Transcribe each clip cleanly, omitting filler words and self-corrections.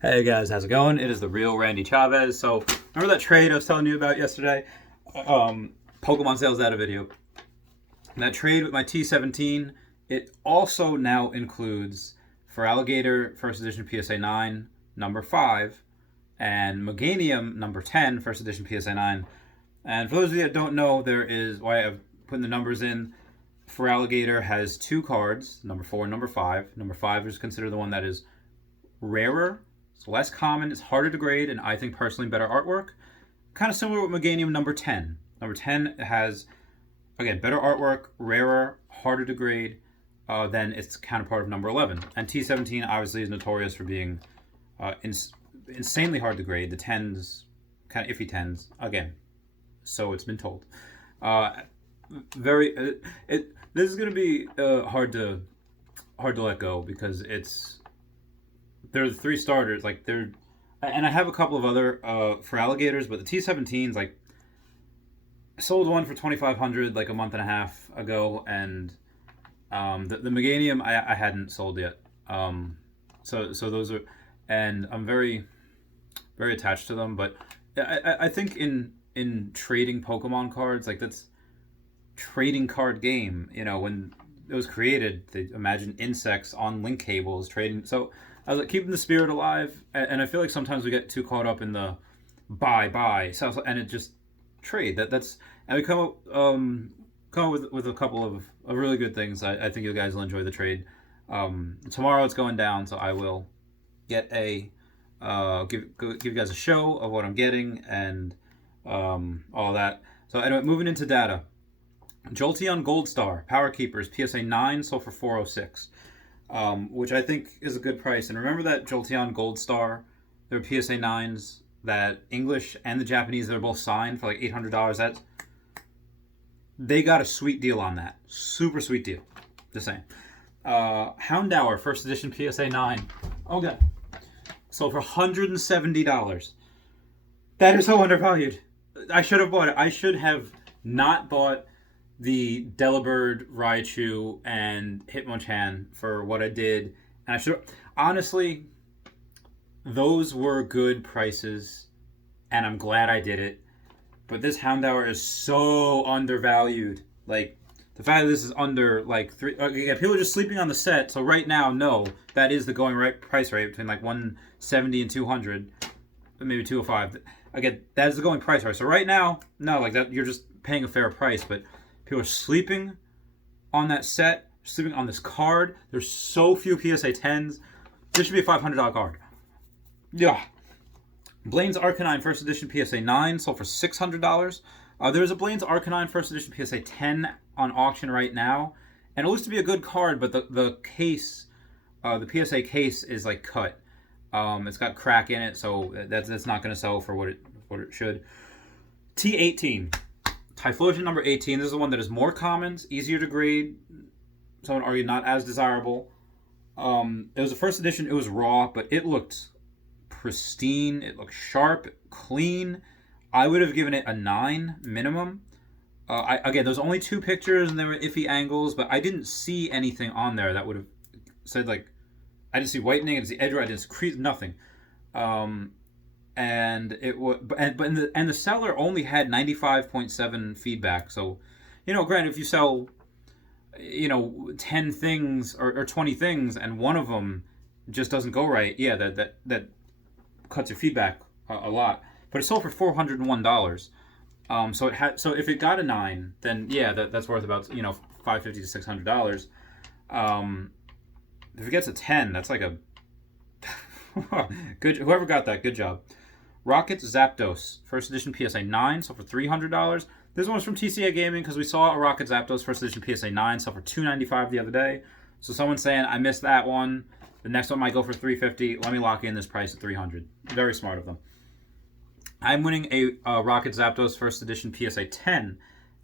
Hey guys, how's it going? It is the real Randy Chavez. So, remember that trade I was telling you about yesterday? Pokemon Sales Data video. That trade with my T17, it also now includes for Alligator First Edition PSA 9, number 5, and Meganium number 10, First Edition PSA 9. And for those of you that don't know, there is why I've put the numbers in. For Alligator has two cards, number 4 and number 5. Number 5 is considered the one that is rarer. It's less common, it's harder to grade, and I think personally better artwork. Kind of similar with Meganium number 10. Number 10 has, again, better artwork, rarer, harder to grade than its counterpart of number 11. And T17 obviously is notorious for being insanely hard to grade. The 10s, kind of iffy 10s, again, so it's been told. This is going to be hard to let go because they're the three starters. And I have a couple of other for Alligators, but the T17s, like, I sold one for 2,500 like a month and a half ago, and the Meganium I hadn't sold yet. So those are, and I'm very very attached to them. But I think in trading Pokemon cards, like, that's trading card game. When it was created, they imagined insects on link cables trading. So I was like, keeping the spirit alive, and I feel like sometimes we get too caught up in the buy, sell, and it just trade. That's and we come up with a couple of really good things. I think you guys will enjoy the trade. Tomorrow it's going down, so I will get give you guys a show of what I'm getting and all that. So anyway, moving into data. Jolteon Gold Star Power Keepers PSA 9 sold for 406. Which I think is a good price. And remember that Jolteon Gold Star, their PSA 9s, that English and the Japanese, they're both signed for like $800. They got a sweet deal on that. Super sweet deal. Just saying. Houndour First Edition PSA 9. Oh god. Sold for $170. That is so undervalued. I should have bought it. I should have not bought the Delibird, Raichu, and Hitmonchan for what I did. And I should, honestly, those were good prices, and I'm glad I did it. But this Houndour is so undervalued. Like, the fact that this is under, like, people are just sleeping on the set. So right now, no, that is the going right price rate between like 170 and 200, maybe 205. Again, that is the going price rate. So right now, no, like, that, you're just paying a fair price. But people are sleeping on that set, sleeping on this card. There's so few PSA 10s. This should be a $500 card. Yeah. Blaine's Arcanine First Edition PSA 9 sold for $600. There's a Blaine's Arcanine First Edition PSA 10 on auction right now. And it looks to be a good card, but the case, the PSA case is like cut. It's got crack in it, so that's not going to sell for what it should. T18. Typhlosion number 18. This is the one that is more common, easier to grade. Some would argue not as desirable. It was a first edition. It was raw, but it looked pristine. It looked sharp, clean. I would have given it a 9 minimum. Again, there's only 2 pictures and there were iffy angles, but I didn't see anything on there that would have said, like, I didn't see whitening, I didn't see edge rot, I didn't see crease, nothing. And it was, and the seller only had 95.7 feedback. So, granted, if you sell, 10 things or 20 things, and one of them just doesn't go right, yeah, that cuts your feedback a lot. But it sold for $401. So if it got a 9, then yeah, that's worth about $550 to $600. If it gets a 10, that's like a good. Whoever got that, good job. Rocket Zapdos, First Edition PSA 9, sold for $300. This one was from TCA Gaming because we saw a Rocket Zapdos First Edition PSA 9 sold for $295 the other day. So someone's saying, I missed that one. The next one might go for $350. Let me lock in this price at $300. Very smart of them. I'm winning a Rocket Zapdos First Edition PSA 10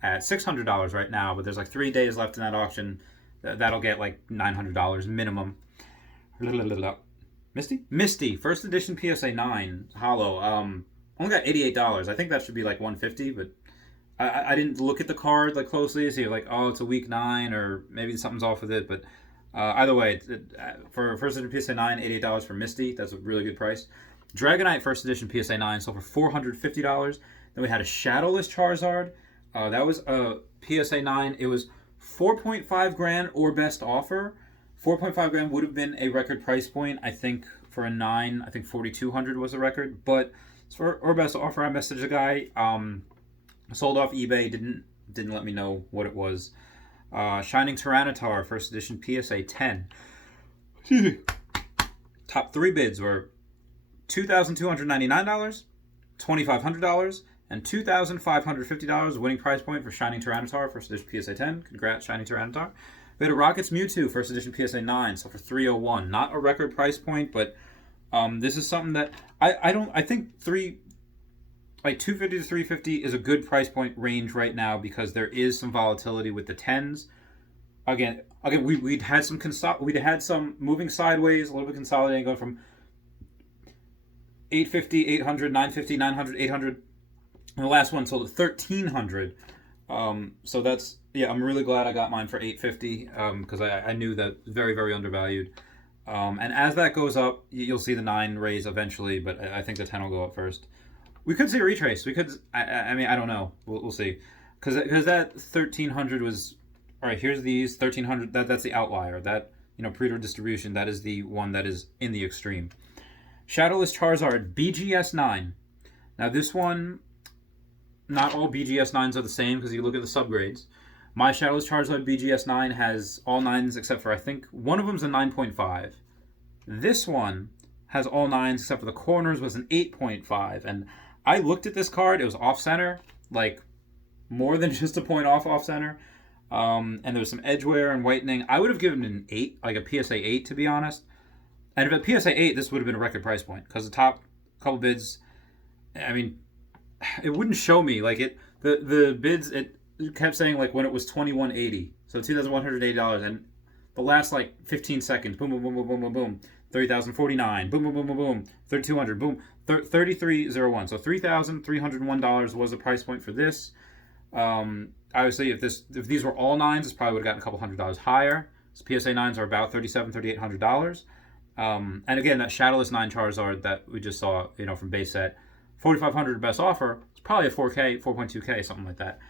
at $600 right now, but there's like 3 days left in that auction. That'll get like $900 minimum. Misty, First Edition PSA 9 Hollow. Only got $88. I think that should be like $150, but I didn't look at the card like closely to see like, oh, it's a week 9 or maybe something's off with it. But Either way, for first edition PSA 9, $88 for Misty. That's a really good price. Dragonite first edition PSA 9 sold for $450. Then we had a Shadowless Charizard. That was a PSA 9. It was 4.5 grand or best offer. 4.5 grand would have been a record price point. I think for a 9, I think 4,200 was a record. But for or best offer, I messaged a guy. Sold off eBay. Didn't let me know what it was. Shining Tyranitar first edition PSA 10. Top 3 bids were $2,299, $2,500, and $2,550. Winning price point for Shining Tyranitar first edition PSA 10. Congrats, Shining Tyranitar. We had a Rockets Mewtwo first edition PSA 9, so for $301. Not a record price point, but this is something that I think 250 to 350 is a good price point range right now because there is some volatility with the 10s. Again, we'd had some moving sideways, a little bit consolidating, going from 850, 800, 950, 900, 800. And the last one sold at 1,300. So that's, I'm really glad I got mine for 850 because I knew that very, very undervalued. And as that goes up, you'll see the 9 raise eventually, but I think the 10 will go up first. We could see a retrace. We could. I mean, I don't know. We'll see. Because that 1,300 was all right. Here's these 1,300. That's the outlier. That pre-order distribution. That is the one that is in the extreme. Shadowless Charizard BGS 9. Now this one, not all BGS 9s are the same because you look at the subgrades. My Shadowless Charizard BGS 9 has all 9s except for I think one of them's a 9.5. This one has all 9s except for the corners was an 8.5 and I looked at this card. It was off-center, like more than just a point off-center. And there was some edge wear and whitening. I would have given it an 8, like a PSA 8, to be honest. And if a PSA 8, this would have been a record price point because the top couple bids, I mean, it wouldn't show me. Like the bids, it kept saying like when it was $2,180. So $2,180. And the last like 15 seconds, boom, boom, boom, boom, boom, boom, boom. 30,049, boom, boom, boom, boom, boom, 3,200, boom, 3,301. So $3,301 was the price point for this. Obviously, if these were all 9s, this probably would have gotten a couple $100 higher. So PSA 9s are about $3,800. And again, that Shadowless 9 Charizard that we just saw, from base set, $4,500 best offer. It's probably a 4K, 4.2K, something like that.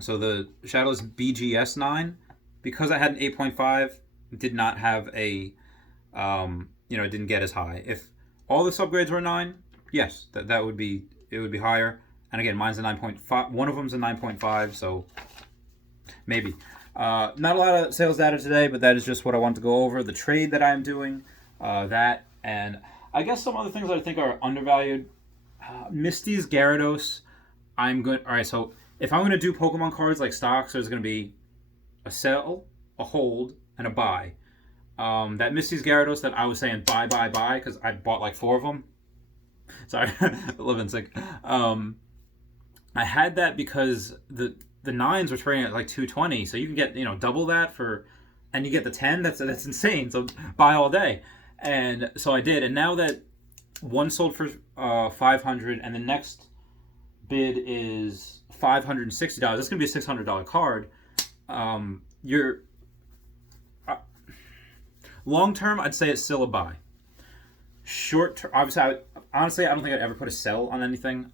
So the Shadowless BGS 9, because I had an 8.5, did not have a it didn't get as high. If all the subgrades were 9, yes, that would be, it would be higher. And again, mine's a 9.5. One of them's a 9.5, so maybe. Not a lot of sales data today, but that is just what I want to go over. The trade that I'm doing, that, and I guess some other things that I think are undervalued. Misty's Gyarados, I'm good. All right, so if I'm going to do Pokemon cards like stocks, there's going to be a sell, a hold, and a buy. That Misty's Gyarados that I was saying buy because I bought like 4 of them. Sorry, living sick. I had that because the 9s were trading at like 220, so you can get double that and you get the 10. That's insane. So buy all day, and so I did. And now that one sold for $500, and the next bid is $560. That's gonna be a $600 card. You're long term, I'd say it's still a buy. Short term, obviously, honestly, I don't think I'd ever put a sell on anything.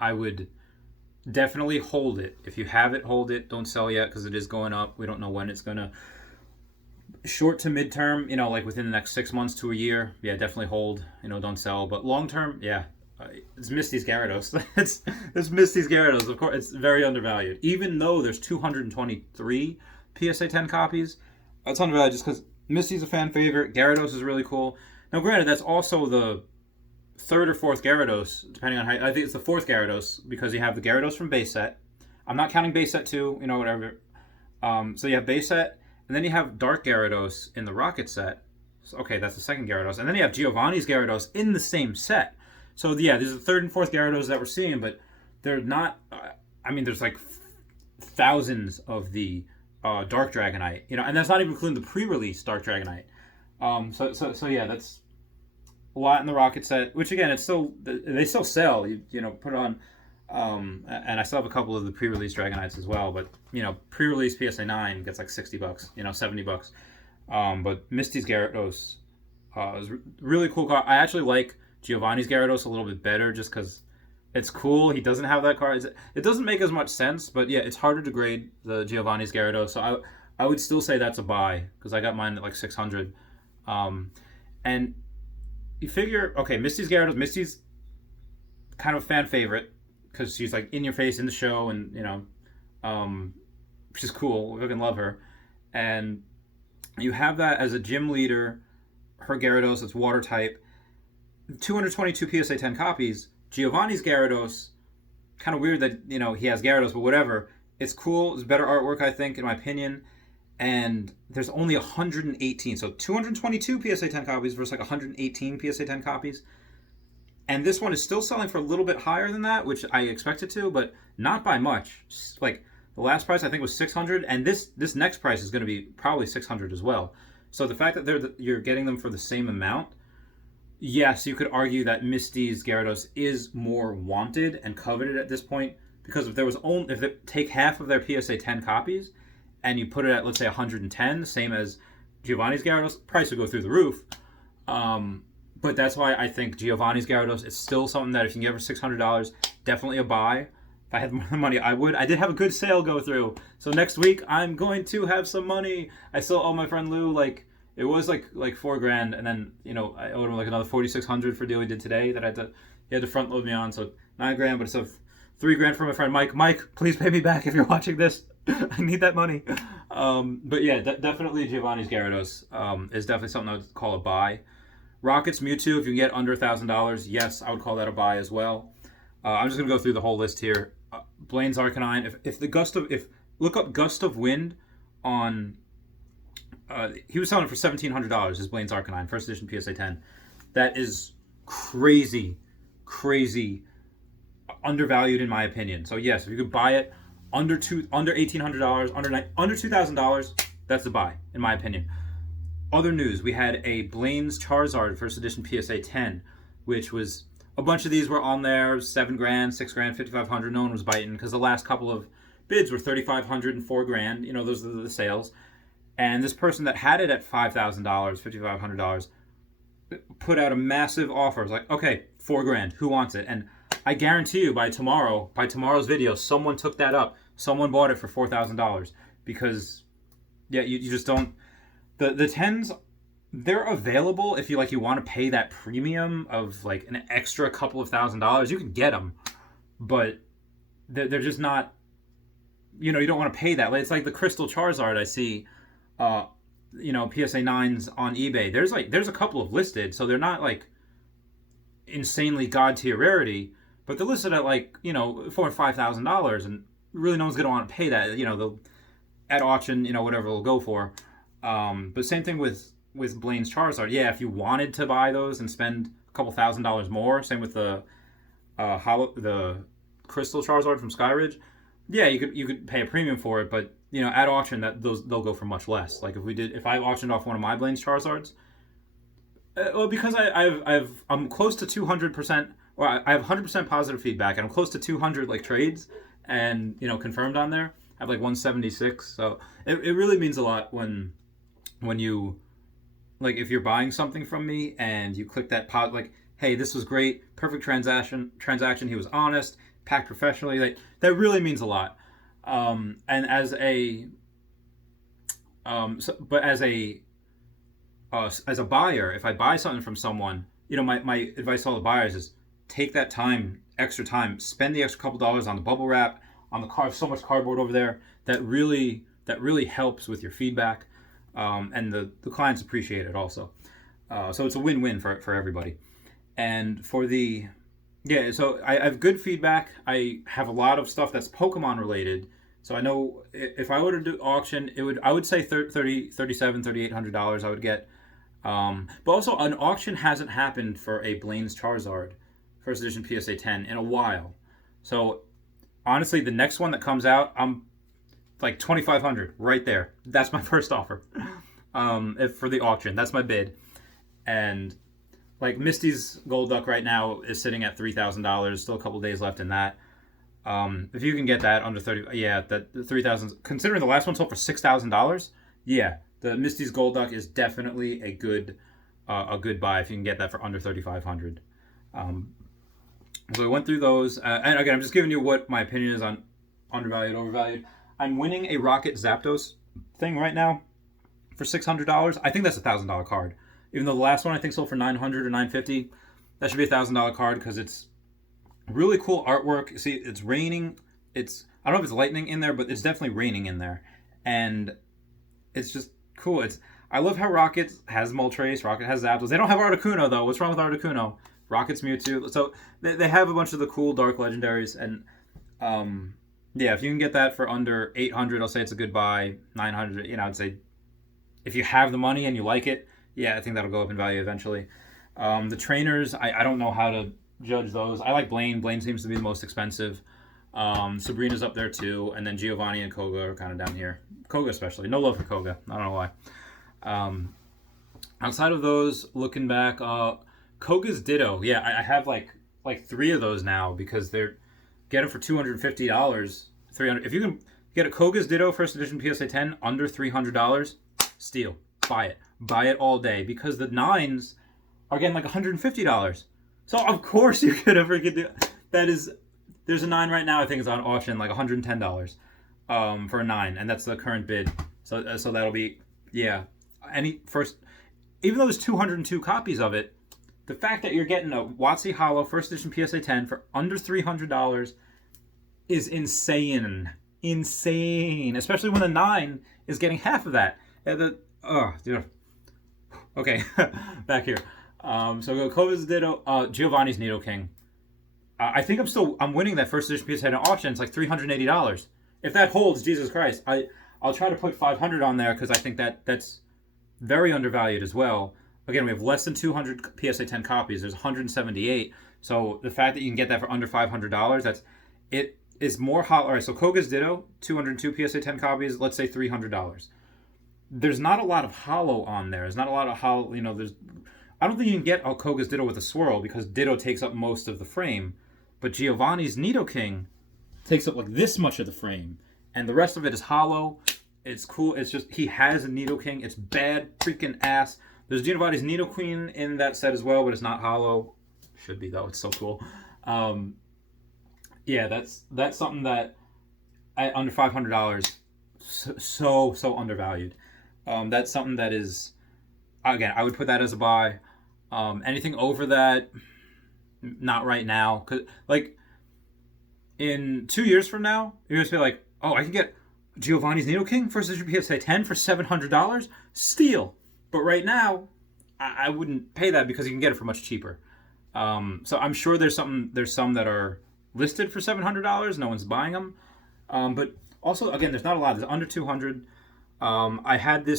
I would definitely hold it. If you have it, hold it. Don't sell yet because it is going up. We don't know when it's gonna. Short to midterm, like within the next 6 months to a year, yeah, definitely hold. Don't sell. But long term, yeah, it's Misty's Gyarados. it's Misty's Gyarados. Of course, it's very undervalued. Even though there's 223 PSA 10 copies, it's undervalued just because Misty's a fan favorite. Gyarados is really cool. Now, granted, that's also the 3rd or 4th Gyarados, depending on how. I think it's the 4th Gyarados because you have the Gyarados from base set. I'm not counting base set 2, whatever. So you have base set, and then you have Dark Gyarados in the Rocket set. So, okay, that's the 2nd Gyarados. And then you have Giovanni's Gyarados in the same set. So, yeah, these are the 3rd and 4th Gyarados that we're seeing, but they're not. There's like thousands of the Dark Dragonite, and that's not even including the pre-release Dark Dragonite. So yeah, that's a lot in the Rocket set, which again, it's still, they still sell. You put it on And I still have a couple of the pre-release Dragonites as well. But pre-release PSA 9 gets like $60, $70. But Misty's Gyarados is really cool card. I actually like Giovanni's Gyarados a little bit better just because it's cool. He doesn't have that card. It doesn't make as much sense, but yeah, it's harder to grade the Giovanni's Gyarados. So I would still say that's a buy because I got mine at like 600. And you figure, okay, Misty's Gyarados. Misty's kind of a fan favorite because she's like in your face in the show, and she's cool. We fucking love her, and you have that as a gym leader. Her Gyarados, it's water type. 222 PSA 10 copies. Giovanni's Gyarados, kind of weird that he has Gyarados, but whatever. It's cool. It's better artwork, I think, in my opinion. And there's only 118, so 222 PSA 10 copies versus like 118 PSA 10 copies. And this one is still selling for a little bit higher than that, which I expected to, but not by much. Like the last price I think was 600, and this next price is going to be probably 600 as well. So the fact that you're getting them for the same amount, yes, you could argue that Misty's Gyarados is more wanted and coveted at this point, because if they take half of their PSA 10 copies and you put it at, let's say, 110, same as Giovanni's Gyarados, price would go through the roof. But that's why I think Giovanni's Gyarados is still something that if you can get for $600, definitely a buy. If I had more money, I would. I did have a good sale go through. So next week, I'm going to have some money. I still owe my friend Lou, it was like $4,000, and then, I owed him like another $4,600 for a deal he did today that he had to front load me on. So $9,000, but it's $3,000 for my friend Mike. Mike, please pay me back if you're watching this. I need that money. But yeah, definitely Giovanni's Gyarados is definitely something I would call a buy. Rocket's Mewtwo, if you can get under $1,000, yes, I would call that a buy as well. I'm just gonna go through the whole list here. Blaine's Arcanine. Look up Gust of Wind on. He was selling for $1,700. His Blaine's Arcanine, first edition PSA 10. That is crazy undervalued in my opinion. So yes, if you could buy it under $1,800, under $2,000, that's a buy in my opinion. Other news, we had a Blaine's Charizard first edition PSA 10, which was a bunch of these were on there, $7,000, $6,000, $5,500. No one was biting because the last couple of bids were $3,500 and $4,000. Those are the sales. And this person that had it at $5,000, $5,500, put out a massive offer. It was like, okay, $4,000. Who wants it? And I guarantee you, by tomorrow's video, someone took that up. Someone bought it for $4,000 because, yeah, you just don't. The 10s, they're available if you want to pay that premium of like an extra couple of $1,000s. You can get them, but they're just not. You don't want to pay that. It's like the Crystal Charizard I see. PSA 9s on eBay. There's a couple of listed, so they're not like insanely god tier rarity, but they're listed at $4,000 or $5,000, and really no one's gonna want to pay that. They'll at auction, whatever they'll go for. But same thing with Blaine's Charizard. Yeah, if you wanted to buy those and spend a couple $1,000s more, same with the Crystal Charizard from Skyridge. Yeah, you could pay a premium for it, but at auction they'll go for much less. Like if I auctioned off one of my Blaine's Charizards, because I'm close to 200%, or I have 100% positive feedback, and I'm close to 200 trades, and confirmed on there. I have 176, so it really means a lot when you if you're buying something from me and you click that pod hey, this was great, perfect transaction. He was honest, packed professionally. That really means a lot. And as a buyer, if I buy something from someone, my advice to all the buyers is take that extra time, spend the extra couple dollars on the bubble wrap, on the so much cardboard over there. That really helps with your feedback, and the clients appreciate it also. So it's a win-win for everybody. And for so I have good feedback. I have a lot of stuff that's Pokemon related. So I know if I were to do auction, I would say $3,700, $3,800 I would get. But also an auction hasn't happened for a Blaine's Charizard first edition PSA 10 in a while. So honestly, the next one that comes out, I'm $2,500 right there. That's my first offer. For the auction, that's my bid. And Misty's Golduck right now is sitting at $3,000. Still a couple days left in that. If you can get that under 30, yeah, that the 3,000. Considering the last one sold for $6,000, yeah, the Misty's Gold Duck is definitely a good buy if you can get that for under 3,500. Um, so I went through those, and again, I'm just giving you what my opinion is on undervalued, overvalued. I'm winning a Rocket Zapdos thing right now for $600. I think that's $1,000 card. Even though the last one I think sold for 900 or 950, that should be $1,000 card because it's really cool artwork. See, it's raining. I don't know if it's lightning in there, but it's definitely raining in there, and it's just cool. I love how Rocket has Moltres, Rocket has Zapdos. They don't have Articuno though. What's wrong with Articuno? Rocket's Mewtwo. So they have a bunch of the cool Dark Legendaries, and yeah, if you can get that for under 800, I'll say it's a good buy. 900, I'd say if you have the money and you like it, yeah, I think that'll go up in value eventually. The trainers, I don't know how to judge those. I like Blaine. Blaine seems to be the most expensive. Sabrina's up there too, and then Giovanni and Koga are kind of down here. Koga especially. No love for Koga. I don't know why. Outside of those, looking back, Koga's Ditto. Yeah, I have like 3 of those now because they're get them for $250, $300. If you can get a Koga's Ditto first edition PSA 10 under $300, steal. Buy it all day because the 9s are getting like $150. So of course you could ever get there's a 9 right now. I think it's on auction like $110 for a 9, and that's the current bid. So that'll be even though there's 202 copies of it, the fact that you're getting a WotC Hollow first edition PSA 10 for under $300 is insane. Especially when the 9 is getting half of that. Okay, back here. So go Kova's Ditto, Giovanni's Nidoking. I think I'm winning that first edition PSA 10 auction. It's like $380. If that holds, Jesus Christ, I'll try to put 500 on there because I think that's very undervalued as well. Again, we have less than 200 PSA 10 copies. There's 178. So the fact that you can get that for under $500, it is more hollow. All right, so Koga's Ditto, 202 PSA 10 copies. Let's say $300. There's not a lot of hollow on there. There's not a lot of hollow. I don't think you can get a Koga's Ditto with a swirl because Ditto takes up most of the frame. But Giovanni's Nidoking takes up like this much of the frame, and the rest of it is hollow. It's cool. It's just he has a Nidoking. It's bad freaking ass. There's Giovanni's Nidoqueen in that set as well, but it's not hollow. Should be though. It's so cool. Yeah, that's something that at under $500, so undervalued. That's something that is, again, I would put that as a buy. Anything over that, not right now. Cause like in 2 years from now, you're gonna be like, oh, I can get Giovanni's Nidoking first edition PSA 10 for $700. Steal. But right now, I wouldn't pay that because you can get it for much cheaper. So I'm sure there's some that are listed for $700. No one's buying them. But also, again, there's not a lot. There's under 200. I had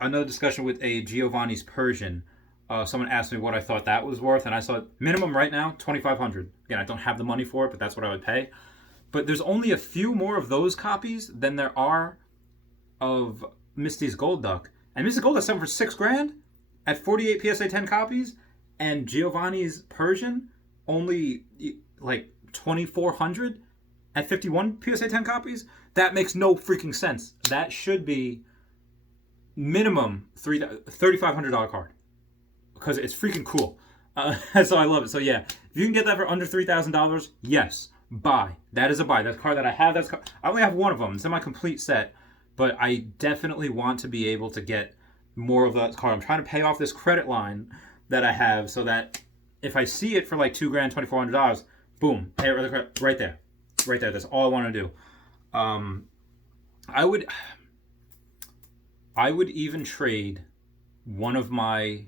another discussion with a Giovanni's Persian. Someone asked me what I thought that was worth, and I saw minimum right now $2,500. Again, I don't have the money for it, but that's what I would pay. But there's only a few more of those copies than there are of Misty's Gold Duck. And Misty's Gold Duck selling for $6,000 at 48 PSA 10 copies, and Giovanni's Persian only like 2,400 at 51 PSA 10 copies. That makes no freaking sense. That should be minimum $3,500 card because it's freaking cool. So I love it. So yeah, if you can get that for under $3,000, yes, buy. That is a buy. That card that I have, I only have one of them. It's in my complete set, but I definitely want to be able to get more of that card. I'm trying to pay off this credit line that I have so that if I see it for like $2,000, $2,400, boom, pay it right there. That's all I want to do. I would even trade one of my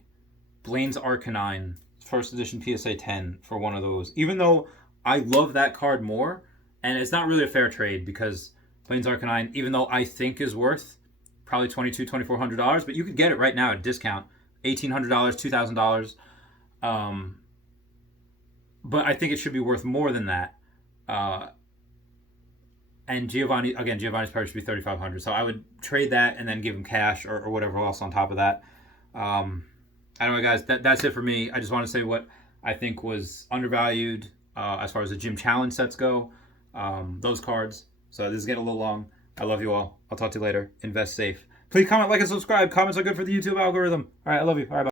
Blaine's Arcanine first edition PSA 10 for one of those, even though I love that card more, and it's not really a fair trade because Blaine's Arcanine, even though I think is worth probably $2,200, $2,400, but you could get it right now at a discount, $1,800, $2,000. But I think it should be worth more than that. And Giovanni's price should be $3,500. So I would trade that and then give him cash or whatever else on top of that. Anyway, guys, that's it for me. I just want to say what I think was undervalued as far as the gym challenge sets go. those cards. So this is getting a little long. I love you all. I'll talk to you later. Invest safe. Please comment, like, and subscribe. Comments are good for the YouTube algorithm. All right, I love you. All right, bye.